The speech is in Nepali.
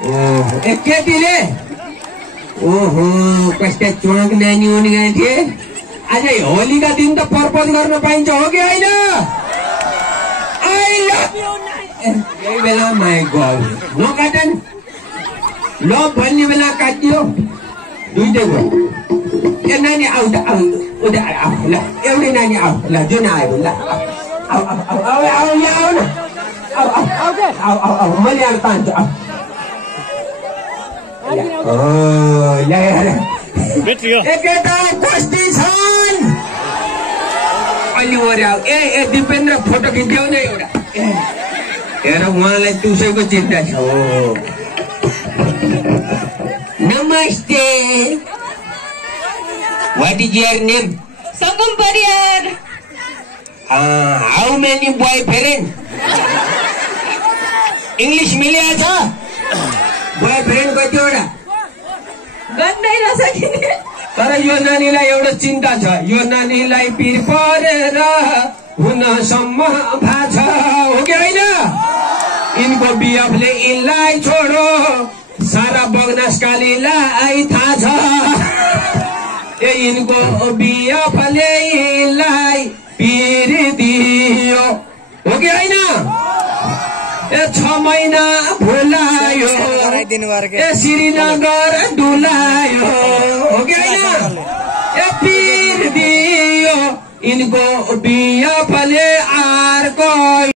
केटीले ओहो कस्ता चोक नानी हुने गए थिए। आज होलीका दिन त प्रपोज गर्न पाइन्छ हो कि होइन? आई लभ यु यही बेला माई गड नकाटन लभ भन्ने बेला काटियो दुईटैको। ए नानी आऊ त आऊ उता आऊ ल एउटै नानी आऊ ल जुन आयो ल आऊ आऊ आऊ आऊ यहाँ आऊ न आऊ आऊ आऊ आऊ मैले यहाँ तान्छु आऊ। एकेटा कस्ती छन् अहिले वरि आऊ। ए दिपेन्द्र फोटो खिच्यौ न एउटा। हेर उहाँलाई दुसैको चिन्ता छ। नमस्ते what is your name? Sakum Pariyar. How many boyfriend? English मिलेको छ? बॉयफ्रेंड कतिवटा? गर्नै नसकिने। तर यो नानीलाई एउटा चिन्ता छ। यो नानीलाई पिर परेर हुनसम्म भएको छ हो कि होइन? यिनको बिएफले यिनलाई छोडो सारा बगनासकालीलाई थाहा छ। ए यिनको बिएफले यिनलाई पिर दियो हो कि होइन? ए 6 महिना भुलायो ए श्रीनगर डुलायो हो कि होइन? ए पिर दियो यिनको बिएफले अर्को